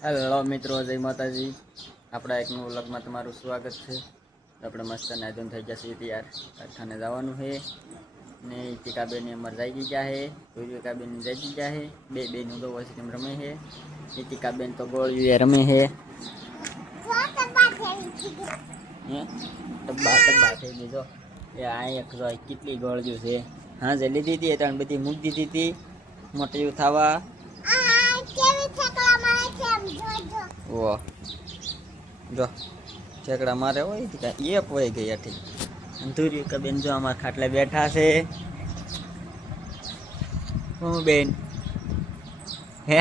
Hello મિત્રો, જય માતાજી. આપણા એક નવું વ્લોગમાં તમારું સ્વાગત છે. આપણે મસ્ત નાયદોન થઈ જશે તૈયાર, કારખાને જવાનું છે ને. ટીકાબેન અમારે જાગી ગયા છે, પૂર્વિકાબેન જાગી ગયા છે. બે નું તો વોશ કેમ રમે છે. ટીકાબેન તો ગોળીએ રમે છે. ડબ્બા થઈ દીધો એ આ એક કેટલી ગોળ્યું છે. હા જે લીધી હતી ત્રણ બધી મૂકી દીધી હતી મોટી થવા. વાહ જો ઠેકડા મારે હોય એ પોઈ ગઈ હતી. ધુરી કે બેન જો અમારા ખાટલે બેઠા છે. હું બેન હે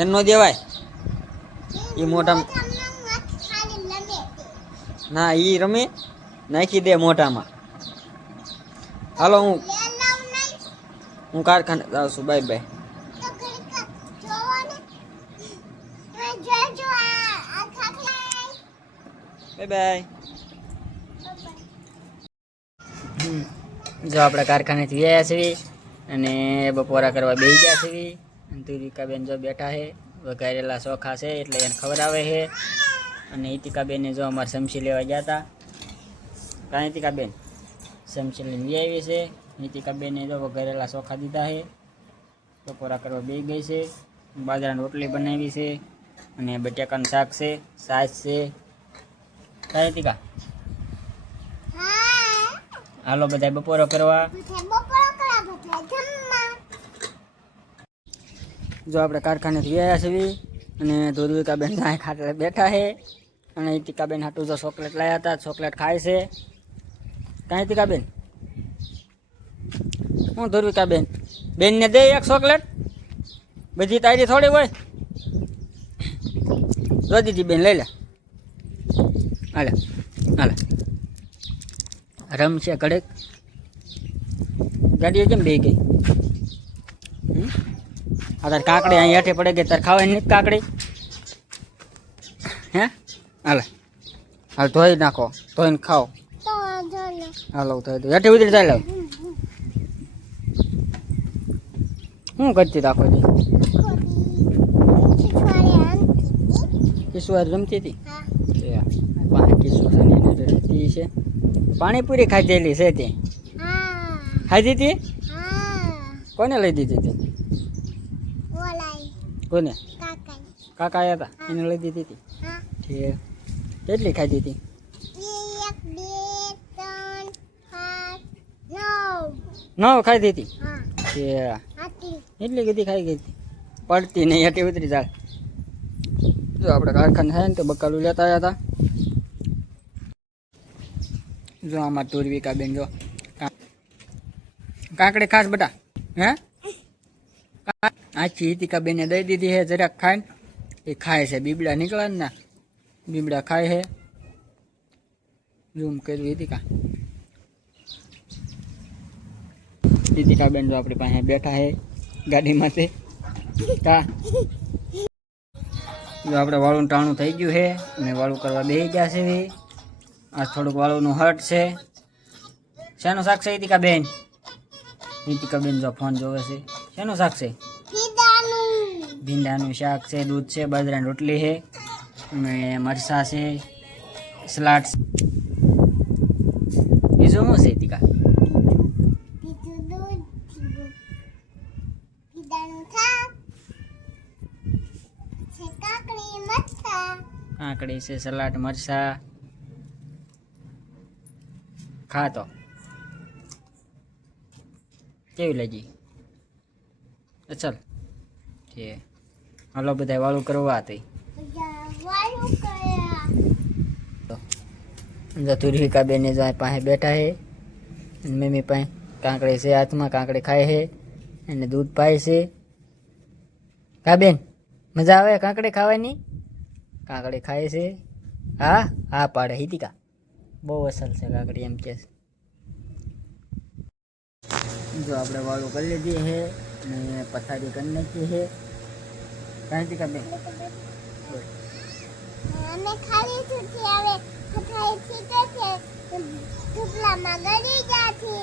એમ નો દેવાય એ મોટા ના ઈ રમે નાખી દે મોટામાં. હાલો હું કારખાને જાઉં છું. Bye bye bye bye. જો આપણે કારખાનેથી ગયા છીએ અને બપોરા કરવા બેસી ગયા છીએ. તુરિકાબેન જો બેઠા છે, વઘારેલા ચોખા છે એટલે એને ખવડાવે છે. અને ઈતિકાબેને જો અમારે સમસી લેવા ગયા હતા. કાંઈ ઈતિકાબેન સમસી લઈને લઈ આવી છે. નીતિકાબેને જો વઘારેલા ચોખા દીધા છે. બપોરા કરવા બેસી ગઈ છે. બાજરાની રોટલી બનાવી છે અને બટાકાનું શાક છે, છાશ છે. કાંઈ ઈતિકા હાલો બધા બપોરો કરવા. જો આપણે કારખાનેથી ગયા છીએ અને ધોરવિકાબેન ખાટલે બેઠા છે. અને ઈતિકાબેન હાટું જો ચોકલેટ લાવ્યા હતા, ચોકલેટ ખાય છે. કાંઈ ઈતિકાબેન હું ધોરવિકાબેન બેનને દે એક ચોકલેટ, બધી તારી થોડી હોય. જો દીદી બેન લઈ લે. હાલે હાલે રમશે ઘડેક. ગાડીઓ કેમ બે ગઈ? આ તાર કાકડી અહીં હેઠે પડે ગઈ, તાર ખાવાની નથી કાકડી હે? હાલે હાલ ધોઈ નાખો, ધોઈને ખાઓ. હાલો ધોઈ હેઠે ઉતરી જાય. લાવ શું કરતી રાખો જી? કિશોર રમતી હતી. કિશોર છે. પાણીપુરી ખાધેલી છે તે ખાધી હતી. કોને લઈ દીધી હતી? કોને? કાકા આવ્યા હતા એને લઈ દીધી હતી. કેટલી ખાધી હતી? 9 ખાધી હતી. એટલી બધી ખાઈ ગઈ હતી. પડતી નહીં હટી ઉતરી જાય. જો આપણે કારખાને થાય ને તો બકાલું લેતા આવ્યા હતા. જો આમાં તુર્વિકાબેન જો કાકડી ખાસ બેટા હે. આછી ઈતિકાબેને દઈ દીધી છે જરાક ખાઈને. એ ખાય છે. બીબડા નીકળે ને બીબડા ખાય છે. ઝૂમ કર્યું ઈતિકા. ઈતિકાબેન જો આપણી પાસે બેઠા છે ગાડીમાંથી. કા જો આપણે વાળું ટાણું થઈ ગયું છે અને વાળું કરવા બેસી ગયા છે. આ થોડુંક વાળુંનું હટ છે. શેનું શાક છે ઈતિકાબેન? ઈતિકાબેન જો ફોન જોવે છે. શેનું શાક છે? ભીંડાનું શાક છે, દૂધ છે, બાજરાની રોટલી છે અને મરચાં છે, સલાડ છે. બીજું શું છે ઈતિકા? કાકડી છે, સલાડ, મરચા. ખા તો કેવી લાગી? ચાલ છે. હાલો બધા વાળું કરવા હતી. તુર્વિકાબેન જો પાસે બેઠા છે. મમ્મી પાસે કાંકડી છે હાથમાં, કાંકડી ખાય છે અને દૂધ પાય છે. કા બેન મજા આવે કાંકડી ખાવાની? કાંકડી ખાય છે. હા હા પાડે હિતિકા. બહુ અસલ છે કાકડી એમ કે. જો આપણે વાળું કરી લીધી છે અને પથારી કરી નાખી છે. કાંઈ ટીકા બેન અમે ખાલી છૂટી આવે હથાઈ છીટે છે ટુકડામાં ગળી જાથી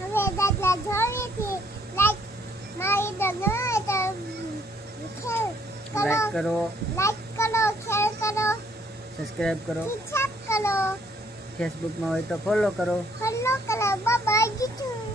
હવે દાદા જોવી થી લાઈક મારી તો ગમે તો ખેલ લાઈક કરો, શેર કરો, સબસ્ક્રાઇબ કરો, સબસ્ક્રાઇબ કરો, ફેસબુકમાં હોય તો ફોલો કરો. ફોલો કરો. Bye bye.